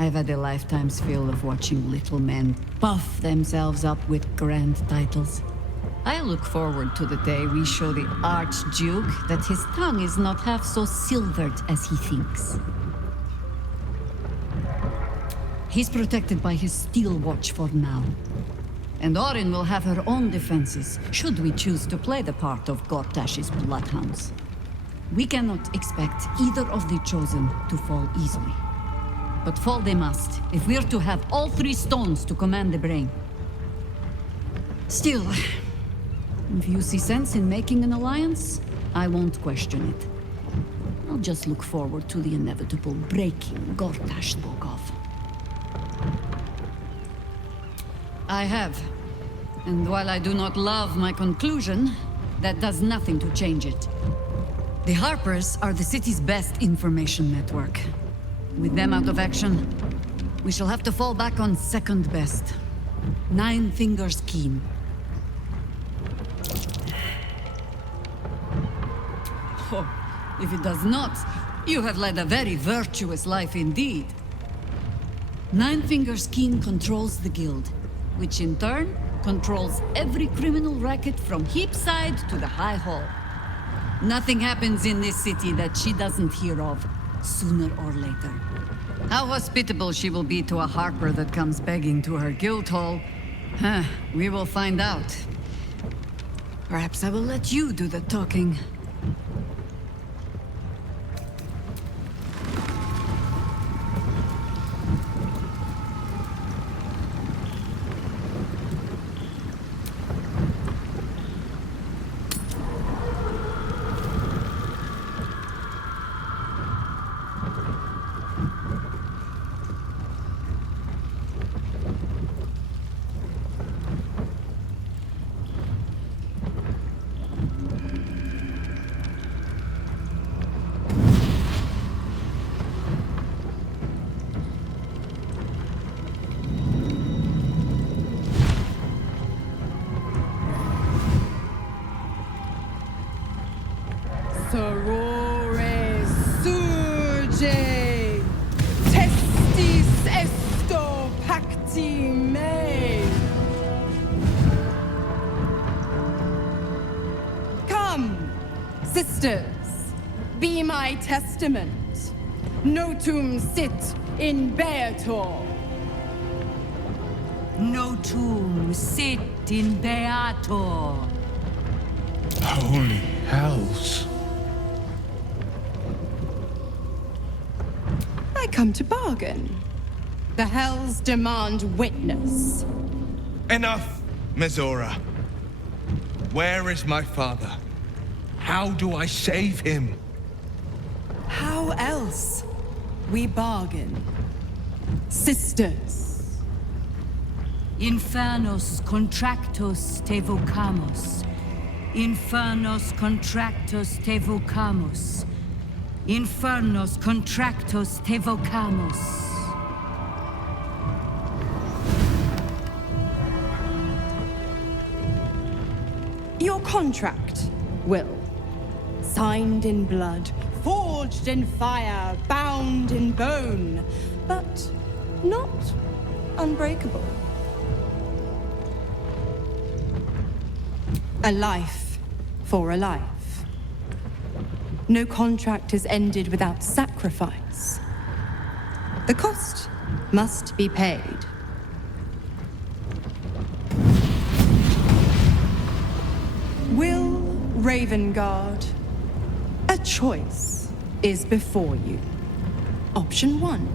I've had a lifetime's fill of watching little men puff themselves up with grand titles. I look forward to the day we show the Archduke that his tongue is not half so silvered as he thinks. He's protected by his steel watch for now. And Orin will have her own defenses, should we choose to play the part of Gortash's bloodhounds. We cannot expect either of the Chosen to fall easily. But fall they must, if we're to have all three stones to command the brain. Still, if you see sense in making an alliance, I won't question it. I'll just look forward to the inevitable breaking Gortash spoke of. I have. And while I do not love my conclusion, that does nothing to change it. The Harpers are the city's best information network. With them out of action, we shall have to fall back on second best. Nine Fingers Keen. Oh, if it does not, you have led a very virtuous life indeed. Nine Fingers Keen controls the guild, which in turn controls every criminal racket from Heapside to the High Hall. Nothing happens in this city that she doesn't hear of, sooner or later. How hospitable she will be to a Harper that comes begging to her guild hall, we will find out. Perhaps I will let you do the talking. Sorore surge, testis esto pacti me. Come, sisters, be my testament. Notum sit in beator. Notum sit in beator. Holy hells. I come to bargain. The hells demand witness. Enough, Mizora. Where is my father? How do I save him? How else? We bargain. Sisters. Infernos contractos te vocamos. Infernos contractos te vocamos. Infernos contractos te vocamos. Your contract, Wyll. Signed in blood, forged in fire, bound in bone, but not unbreakable. A life for a life. No contract is ended without sacrifice. The cost must be paid. Wyll Ravengard, a choice is before you. Option 1.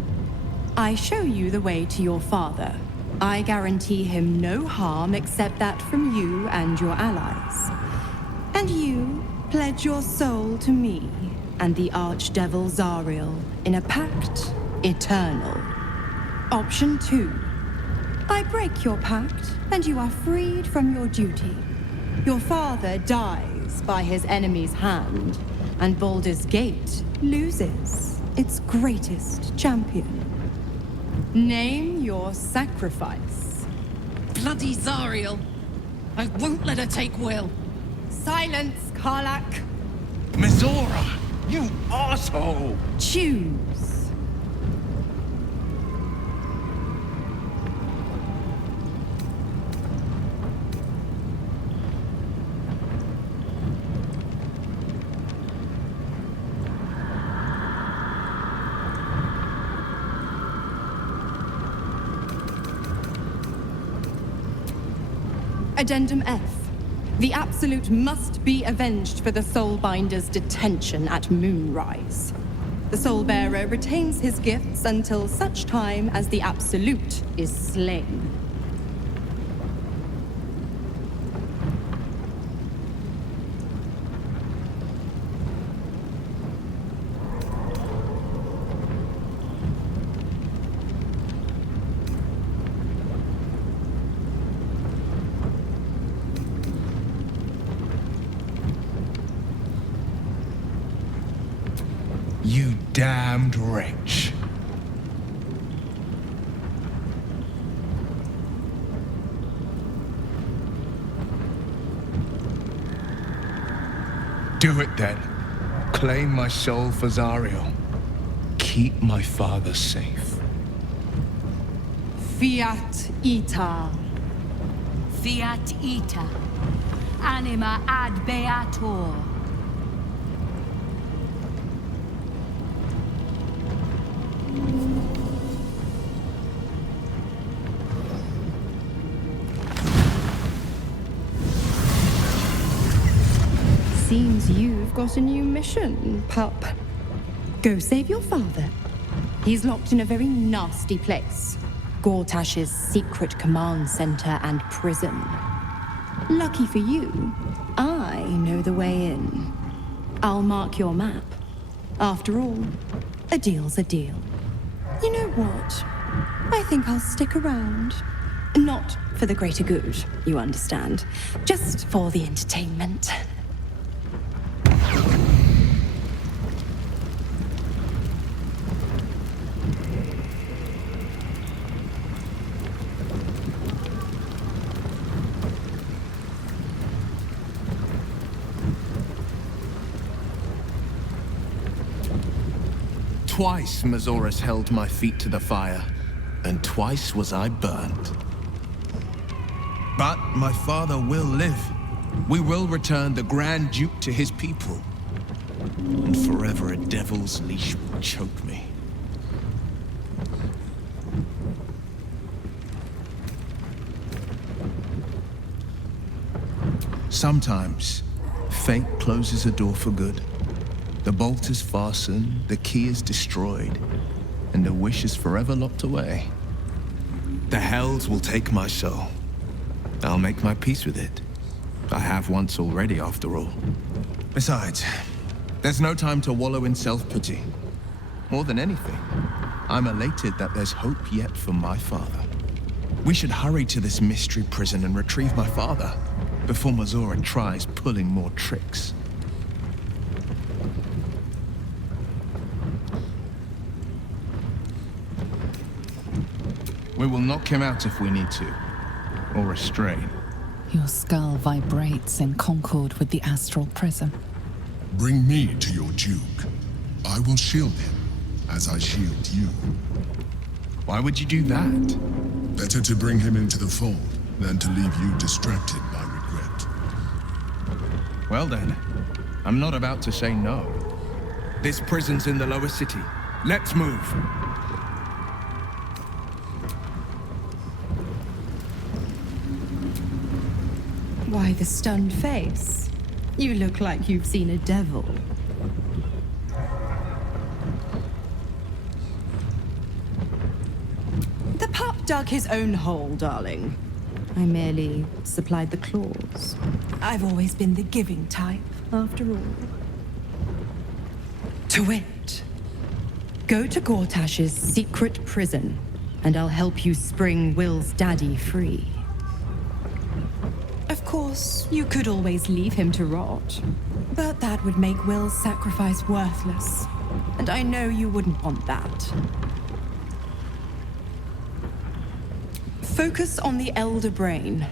I show you the way to your father. I guarantee him no harm except that from you and your allies. And you pledge your soul to me and the Archdevil Zariel in a pact eternal. Option 2. I break your pact, and you are freed from your duty. Your father dies by his enemy's hand, and Baldur's Gate loses its greatest champion. Name your sacrifice. Bloody Zariel! I won't let her take Wyll. Silence, Karlak. Mizora, you asshole! Choose. Addendum F. The Absolute must be avenged for the Soulbinder's detention at Moonrise. The Soulbearer retains his gifts until such time as the Absolute is slain. You damned wretch. Do it then. Claim my soul for Zariel. Keep my father safe. Fiat Ita. Fiat ita. Anima ad beator. Seems you've got a new mission, pup. Go save your father. He's locked in a very nasty place. Gortash's secret command center and prison. Lucky for you, I know the way in. I'll mark your map. After all, a deal's a deal. You know what? I think I'll stick around. Not for the greater good, you understand. Just for the entertainment. Twice Mazoras held my feet to the fire, and twice was I burnt. But my father will live. We will return the Grand Duke to his people. And forever a devil's leash will choke me. Sometimes, fate closes a door for good. The bolt is fastened, the key is destroyed, and the wish is forever locked away. The hells will take my soul. I'll make my peace with it. I have once already, after all. Besides, there's no time to wallow in self-pity. More than anything, I'm elated that there's hope yet for my father. We should hurry to this mystery prison and retrieve my father before Mazora tries pulling more tricks. We will knock him out if we need to, or restrain. Your skull vibrates in concord with the astral prism. Bring me to your Duke. I will shield him, as I shield you. Why would you do that? Better to bring him into the fold than to leave you distracted by regret. Well then, I'm not about to say no. This prison's in the lower city. Let's move. Why the stunned face? You look like you've seen a devil. The pup dug his own hole, darling. I merely supplied the claws. I've always been the giving type, after all. To wit, go to Gortash's secret prison, and I'll help you spring Wyll's daddy free. Of course, you could always leave him to rot, but that would make Wyll's sacrifice worthless, and I know you wouldn't want that. Focus on the Elder Brain.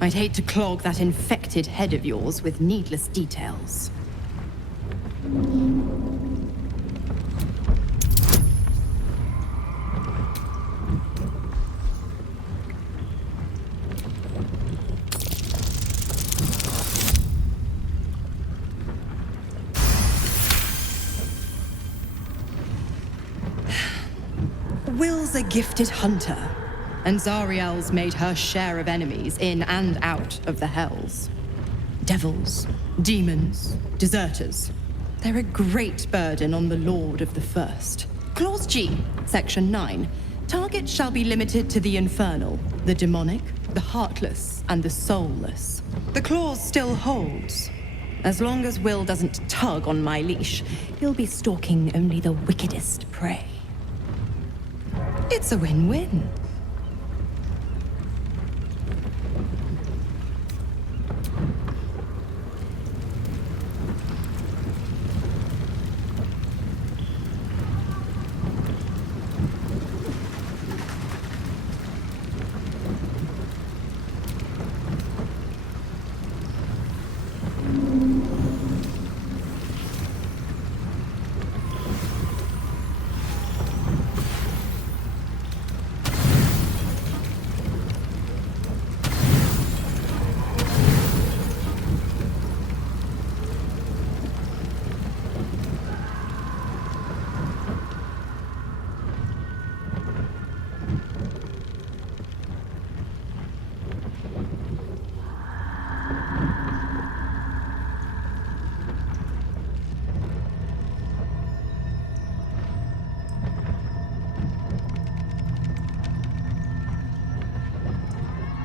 I'd hate to clog that infected head of yours with needless details. Wyll's a gifted hunter. and Zariel's made her share of enemies in and out of the hells. Devils, demons, deserters. They're a great burden on the Lord of the First. Clause G, Section 9. Targets shall be limited to the infernal, the demonic, the heartless, and the soulless. The clause still holds. As long as Wyll doesn't tug on my leash, he'll be stalking only the wickedest prey. It's a win-win.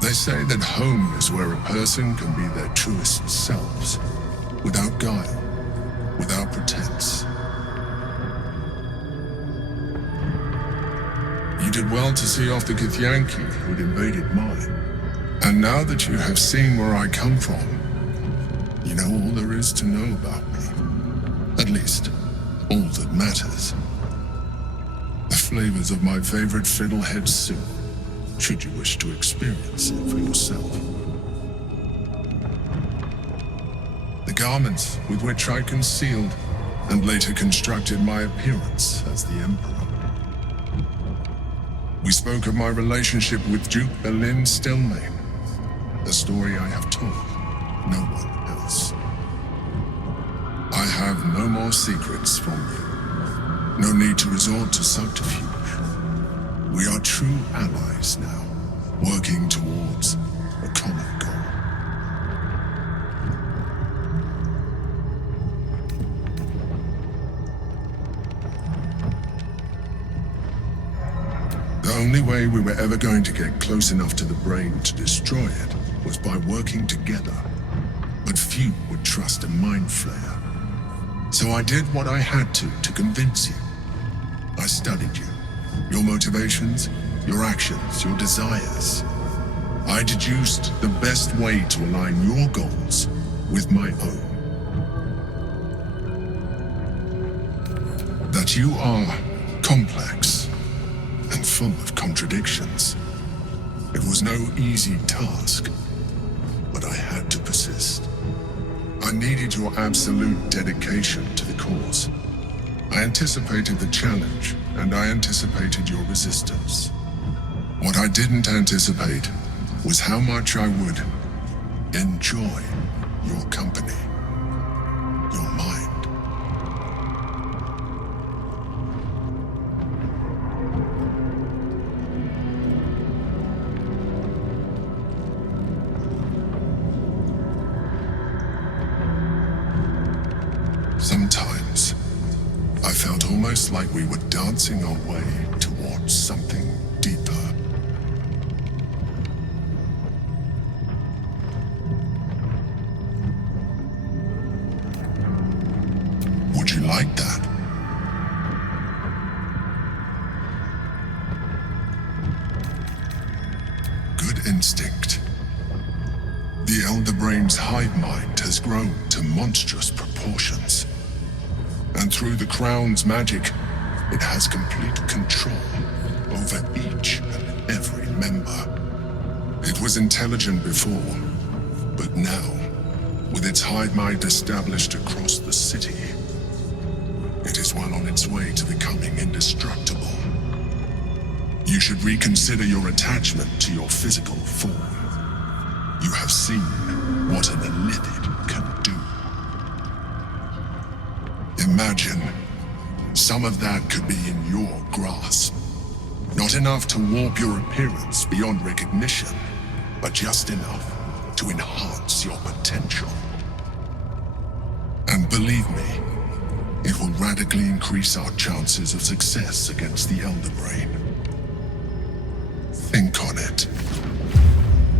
They say that home is where a person can be their truest selves, without guile, without pretense. You did well to see off the Githyanki who'd invaded mine. And now that you have seen where I come from, you know all there is to know about me. At least, all that matters. The flavors of my favorite fiddlehead soup, should you wish to experience it for yourself. The garments with which I concealed and later constructed my appearance as the Emperor. We spoke of my relationship with Duke Berlin Stelmane, a story I have told no one else. I have no more secrets from you. No need to resort to subterfuge. We are true allies now, working towards a common goal. The only way we were ever going to get close enough to the brain to destroy it was by working together. But few would trust a mind flayer. So I did what I had to convince you. I studied you. Your motivations, your actions, your desires. I deduced the best way to align your goals with my own. That you are complex and full of contradictions. It was no easy task, but I had to persist. I needed your absolute dedication to the cause. I anticipated the challenge, and I anticipated your resistance. What I didn't anticipate was how much I would enjoy your company, your mind. Sometimes, I felt almost like we were dancing our way towards something deeper. Would you like that? Good instinct. The Elder Brain's hive mind has grown to monstrous proportions. And through the Crown's magic, it has complete control over each and every member. It was intelligent before, but now, with its hive mind established across the city, it is well on its way to becoming indestructible. You should reconsider your attachment to your physical form. You have seen what an illithid can do. Imagine some of that could be in your grasp. Not enough to warp your appearance beyond recognition, but just enough to enhance your potential. And believe me, it will radically increase our chances of success against the Elder Brain. Think on it.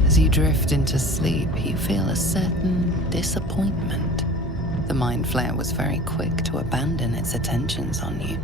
As you drift into sleep, you feel a certain disappointment. The Mind Flayer was very quick to abandon its attentions on you.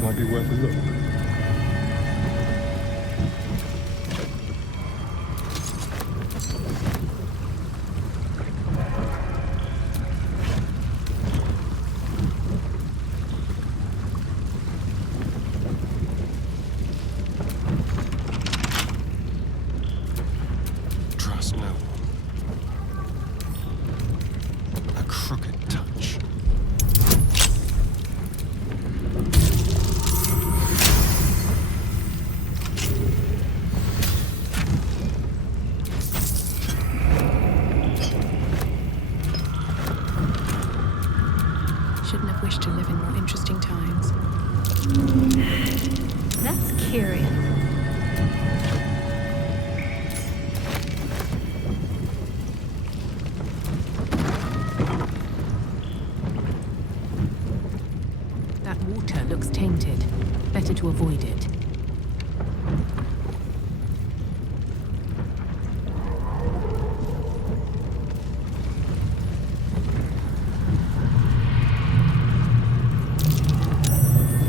might be worth a look. Trust no one. A crooked touch. Shouldn't have wished to live in more interesting times. That's curious. That water looks tainted. Better to avoid it.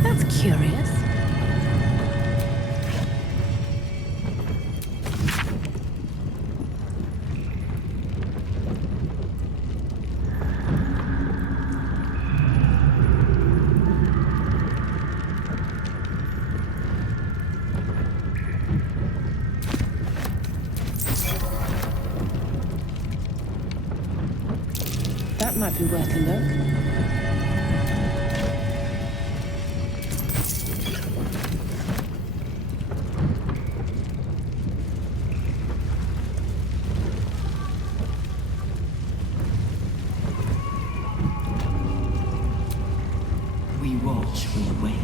That's curious. That might be worth a look. We watch, we wait.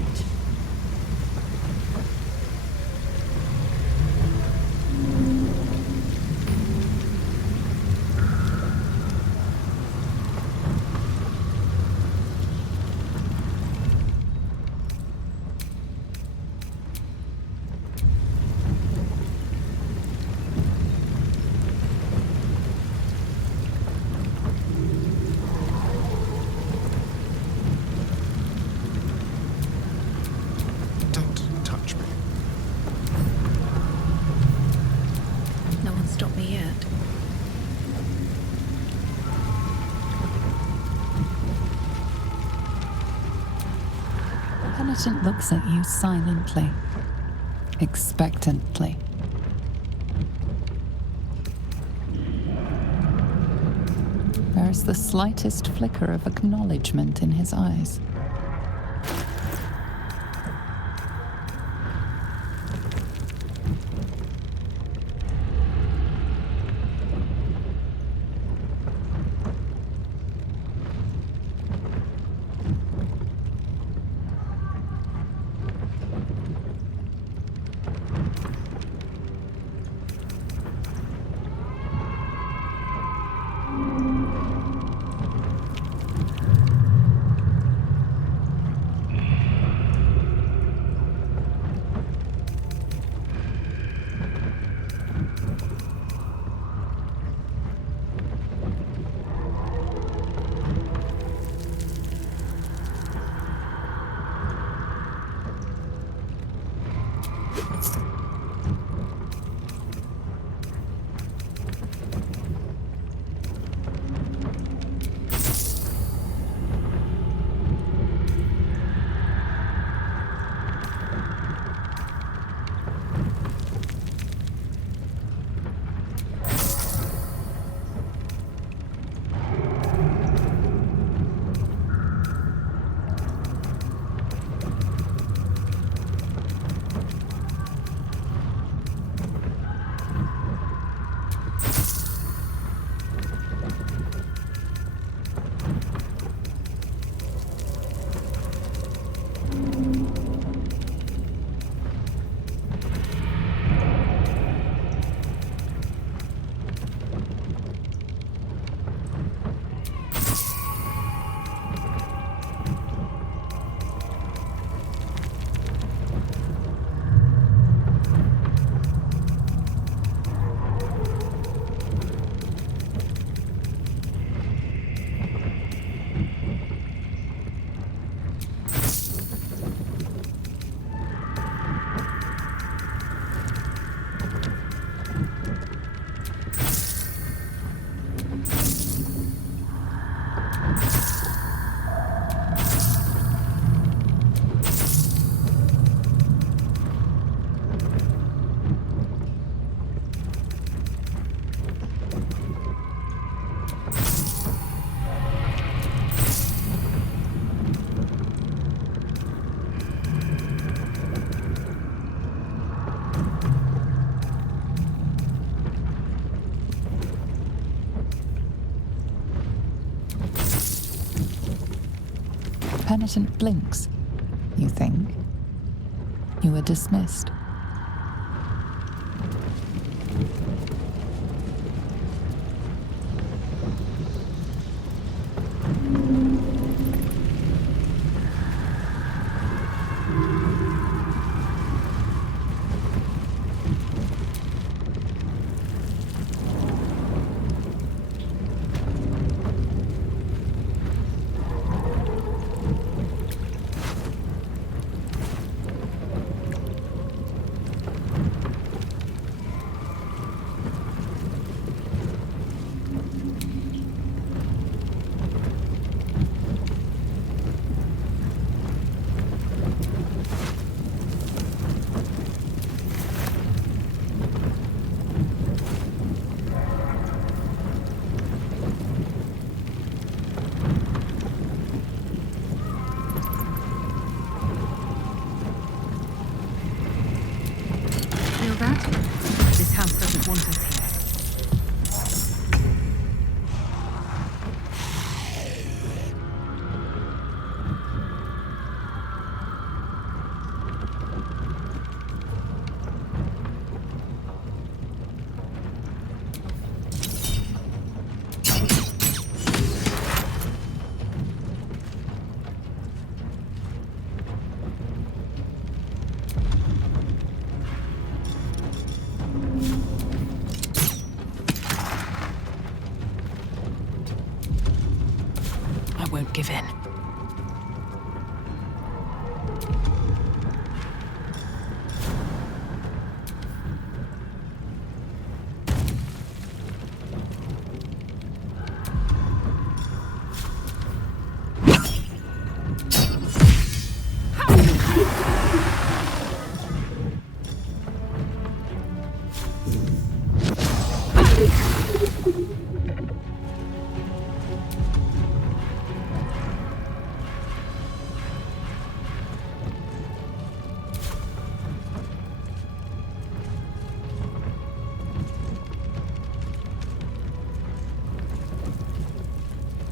Don't touch me. No one's stopped me yet. The penitent looks at you silently, expectantly. There is the slightest flicker of acknowledgement in his eyes. penitent blinks, you think. You are dismissed. This house doesn't want us here. I won't give in.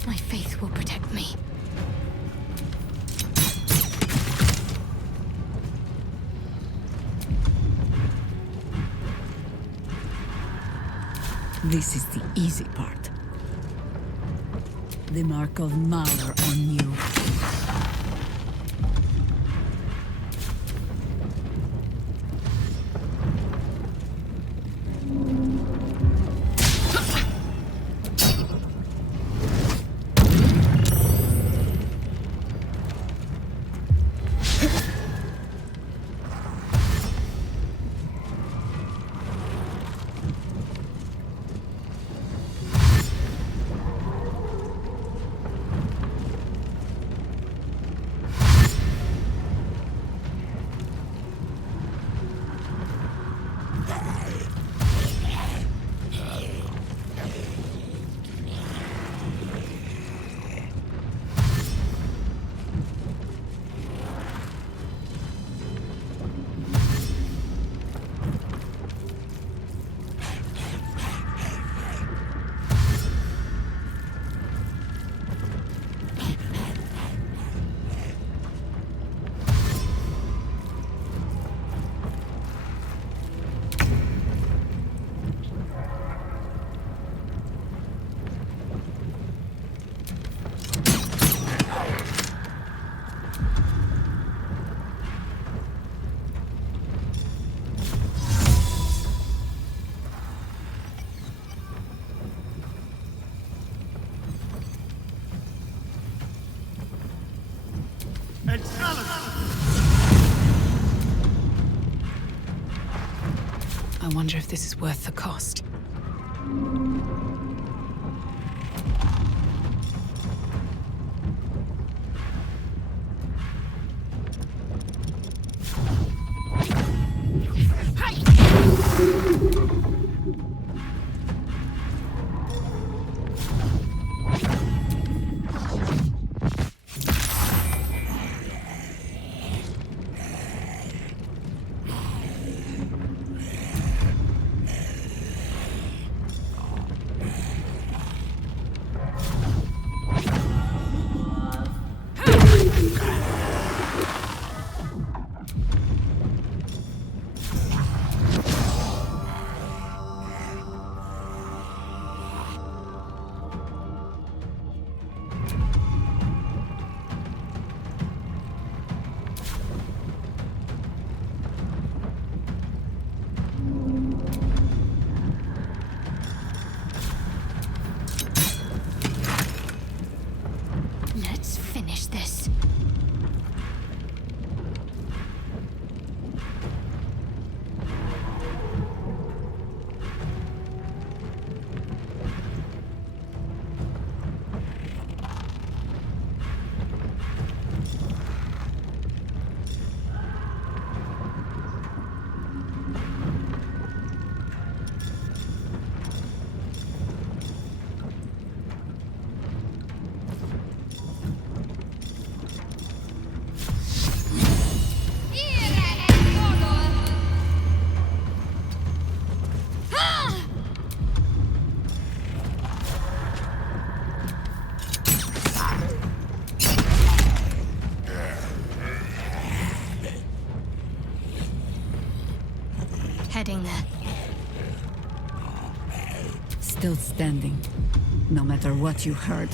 My faith will protect me. This is the easy part. The mark of Mother on you. I wonder if this is worth the cost. Heading there. Still standing, no matter what you heard.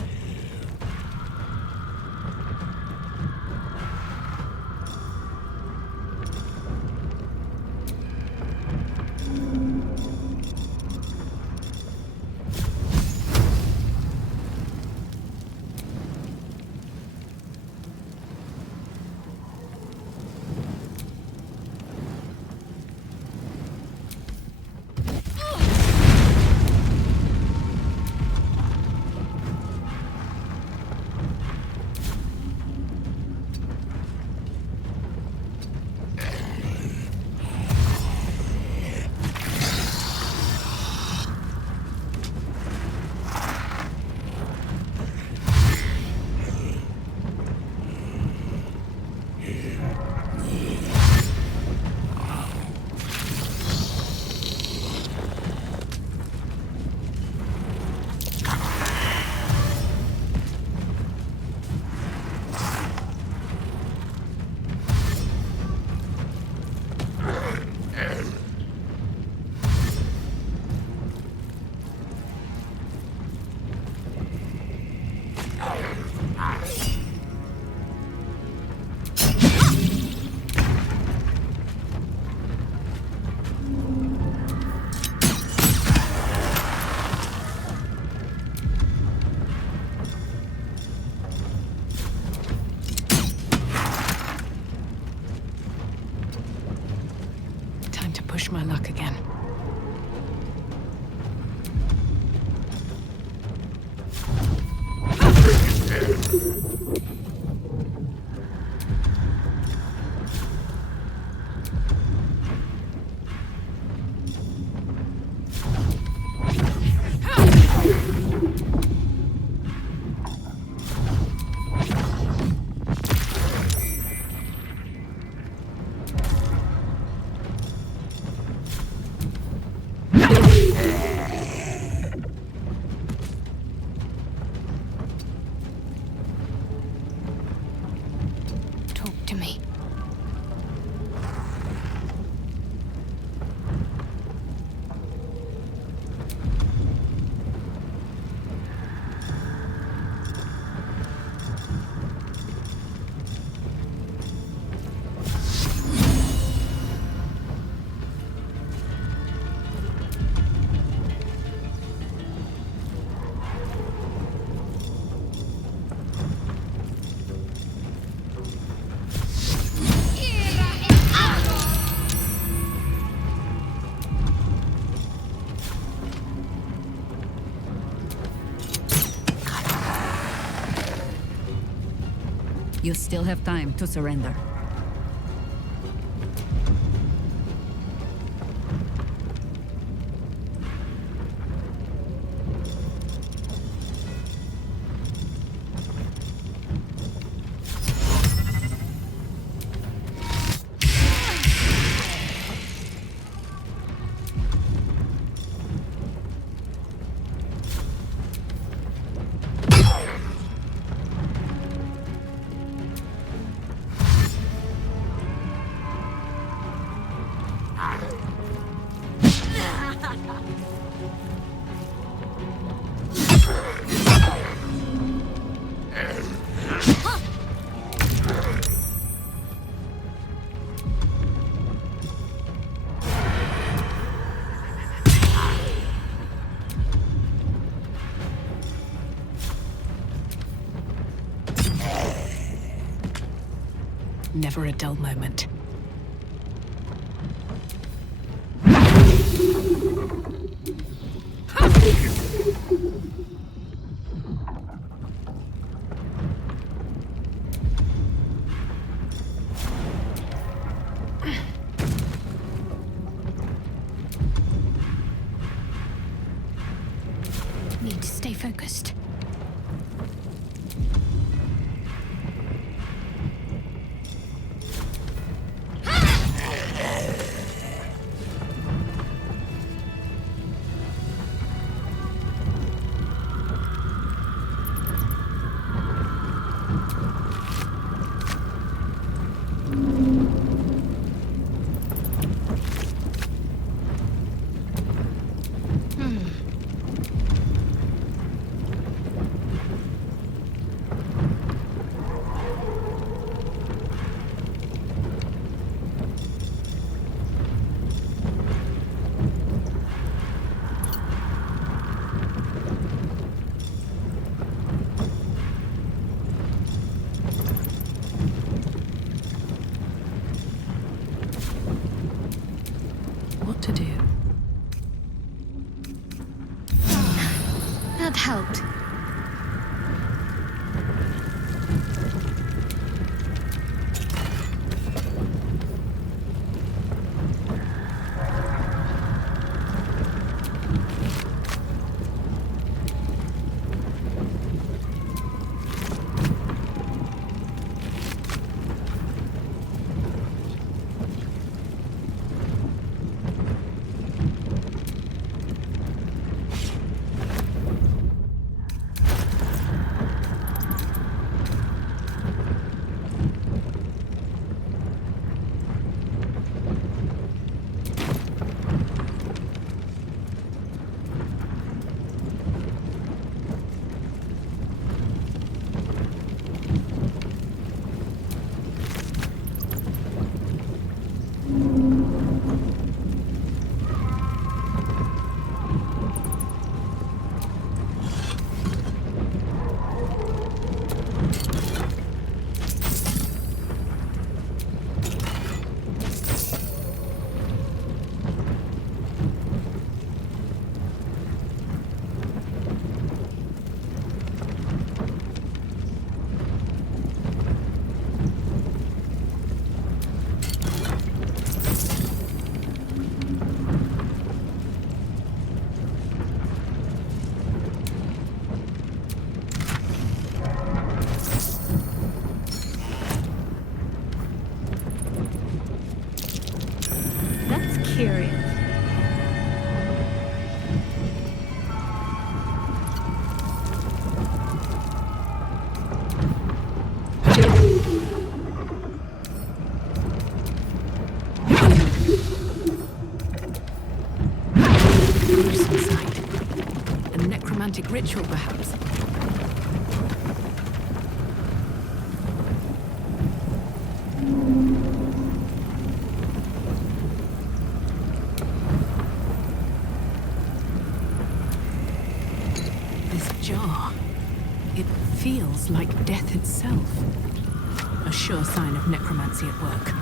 Push my luck again. To me. You still have time to surrender. Never a dull moment. Need to stay focused. to do. That helped. Curious. Gruesome sight. A necromantic ritual, perhaps. Jar. It feels like death itself. A sure sign of necromancy at work.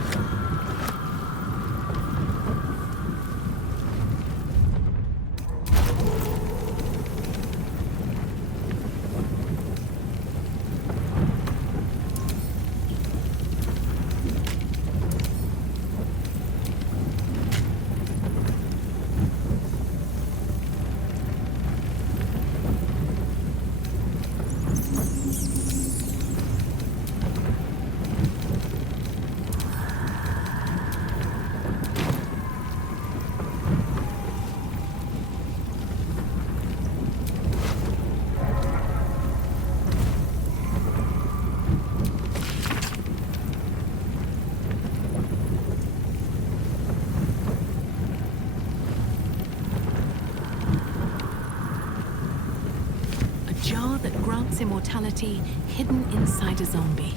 Jar that grants immortality hidden inside a zombie.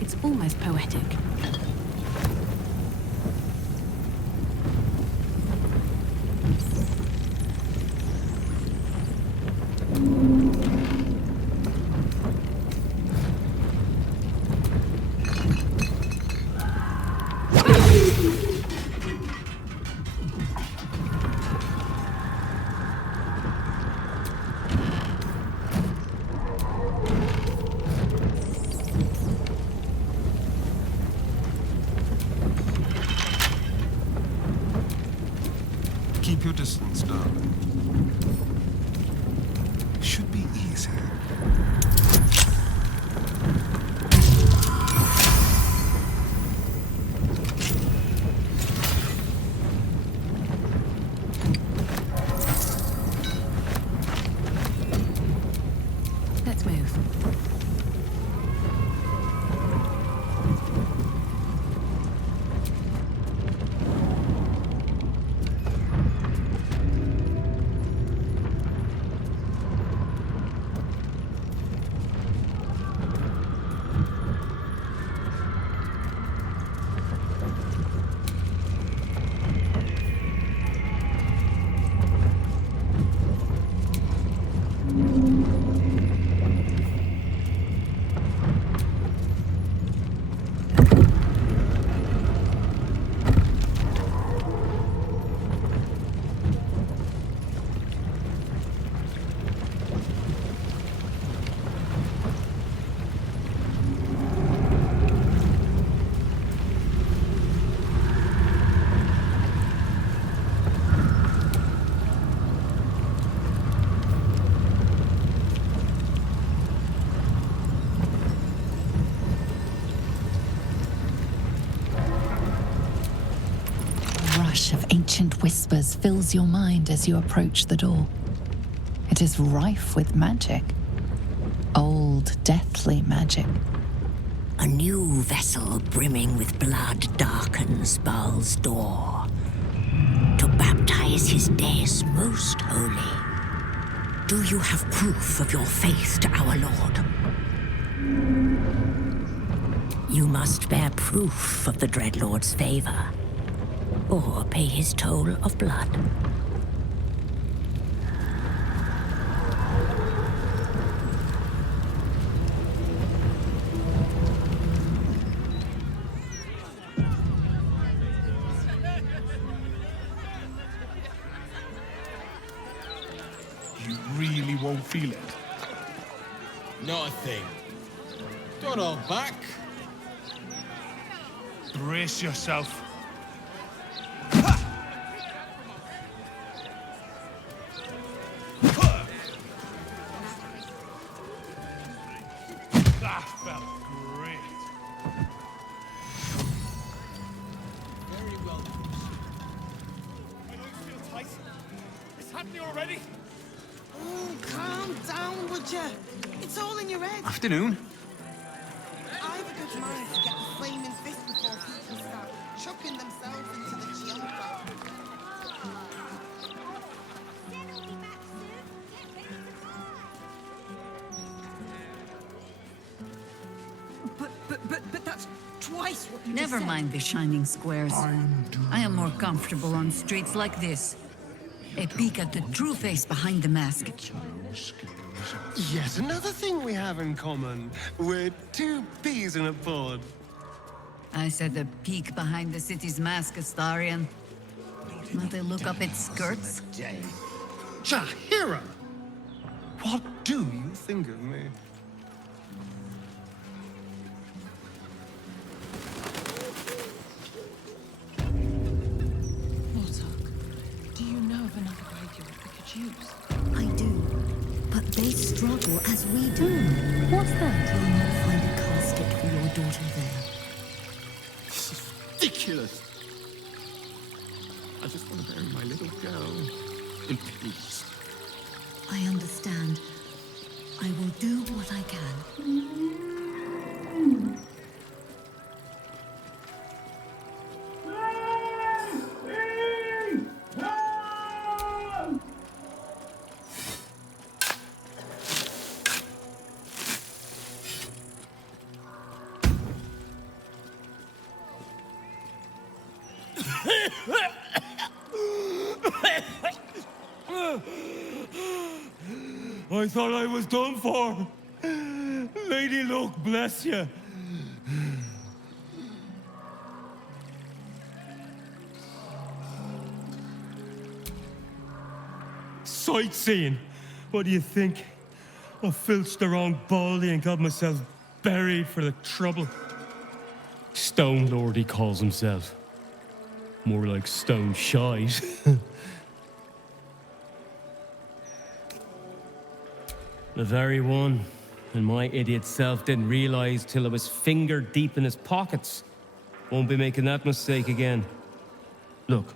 It's almost poetic. Keep your distance, darling. Should be easy. Let's move. rush of ancient whispers fills your mind as you approach the door. It is rife with magic. Old, deathly magic. A new vessel brimming with blood darkens Baal's door to baptize his days most holy. Do you have proof of your faith to our Lord? You must bear proof of the Dreadlord's favor, or pay his toll of blood. You really won't feel it. Not a thing. Don't hold back. Brace yourself. That felt great. Very well. I know you feel tight. It's happening already. Oh, calm down, would you? It's all in your head. Afternoon. I've a good mind to get the flaming fist before people start chucking themselves into the jumper. But that's twice what you just Never said. mind the shining squares. I am more comfortable on streets like this. A peek at the true face behind the mask. Yet another thing we have in common. We're two peas in a pod. I said a peek behind the city's mask, Astarion. Not a look up its skirts. Jahira! What do you think of me? Do you know of another graveyard we could use? I do, but they struggle as we do. What's that? You'll not find a casket for your daughter there. This is ridiculous. I just want to bury my little girl in peace. I understand. I will do what I can. I thought I was done for. Lady Luck, bless you. Sightseeing. What do you think? I filched the wrong baldy and got myself buried for the trouble. Stone Lord, he calls himself. More like stone shite. The very one. And my idiot self didn't realize till I was finger deep in his pockets. Won't be making that mistake again. Look,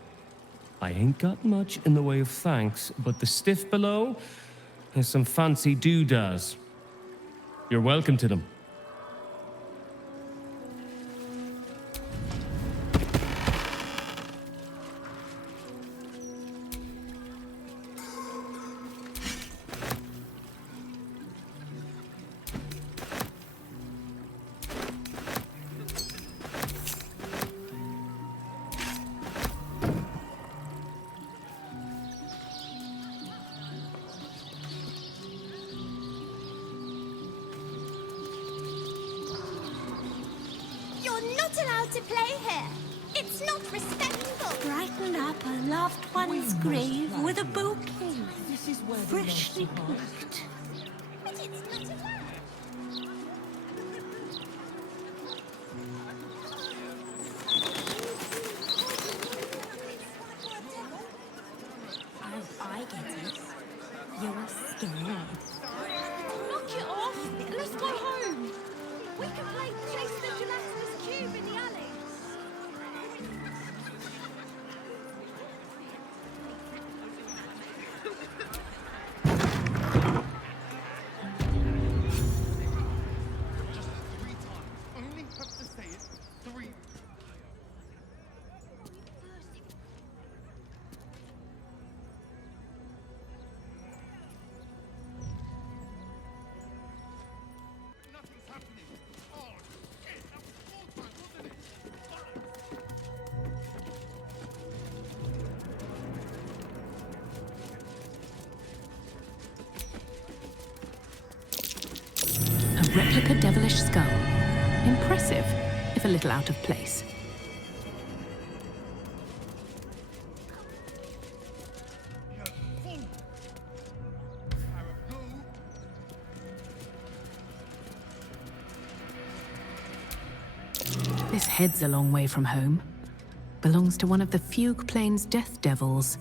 I ain't got much in the way of thanks, but the stiff below has some fancy doodads. You're welcome to them. You're not allowed to play here. It's not respectful. Brighten up a loved one's grave with a bouquet. This is where Freshly plucked. But it's not allowed. As I get it, you're scared. Knock it off. Let's go home. We can play Chase the Gelatinous Cube in the alley. replica devilish skull. Impressive, if a little out of place. This head's a long way from home. Belongs to one of the Fugue Plains death devils.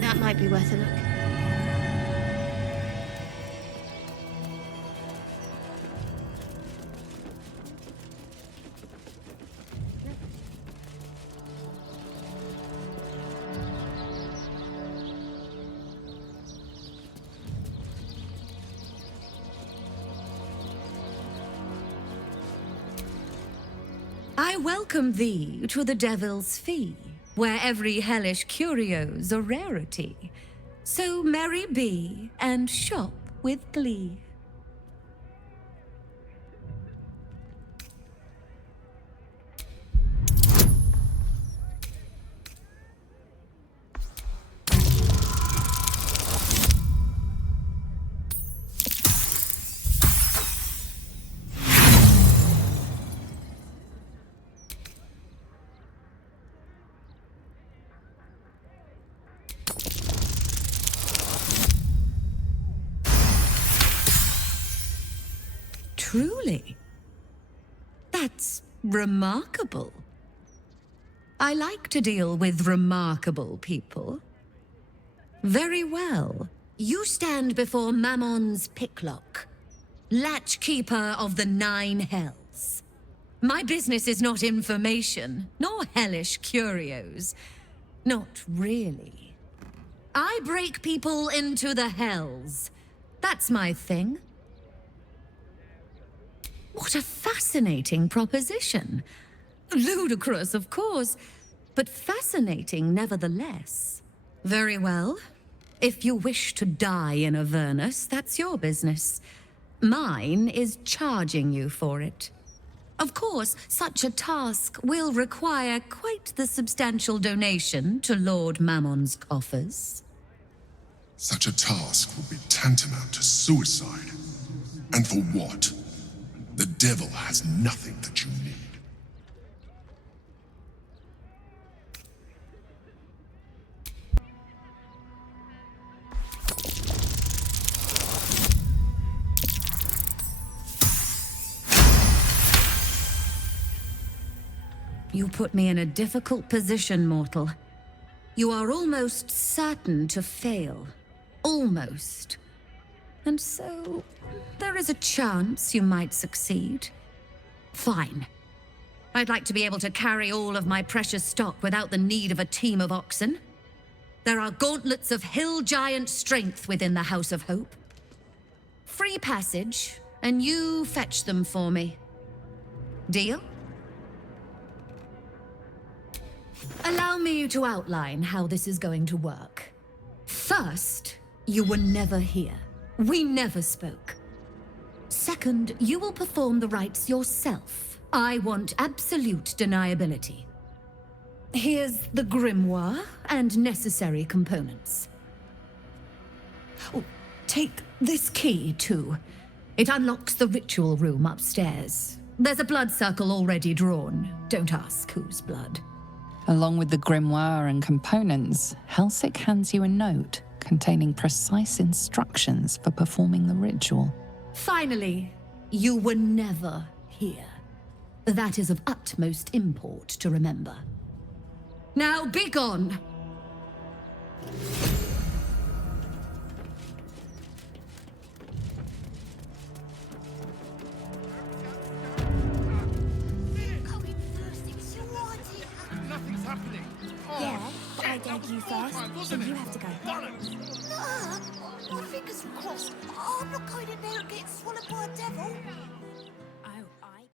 That might be worth a look. I welcome thee to the Devil's Fee, where every hellish curio's a rarity. So merry be, and shop with glee. Truly. That's remarkable. I like to deal with remarkable people. Very well. You stand before Mammon's picklock, latchkeeper of the 9 hells. My business is not information, nor hellish curios. Not really. I break people into the hells. That's my thing. What a fascinating proposition. Ludicrous, of course, but fascinating nevertheless. Very well. If you wish to die in Avernus, that's your business. Mine is charging you for it. Of course, such a task will require quite the substantial donation to Lord Mammon's coffers. Such a task would be tantamount to suicide. And for what? The devil has nothing that you need. You put me in a difficult position, mortal. You are almost certain to fail. Almost. And so, there is a chance you might succeed. Fine. I'd like to be able to carry all of my precious stock without the need of a team of oxen. There are gauntlets of hill giant strength within the House of Hope. Free passage, and you fetch them for me. Deal? Allow me to outline how this is going to work. First, you were never here. We never spoke. Second, you will perform the rites yourself. I want absolute deniability. Here's the grimoire and necessary components. Oh, take this key, too. It unlocks the ritual room upstairs. There's a blood circle already drawn. Don't ask whose blood. Along with the grimoire and components, Helsik hands you a note containing precise instructions for performing the ritual. Finally, you were never here. That is of utmost import to remember. Now be gone! Nothing's happening. Yeah, I dared you first, so you have to go. Bollocks! No, my fingers are crossed. I'm not going in there and getting swallowed by a devil.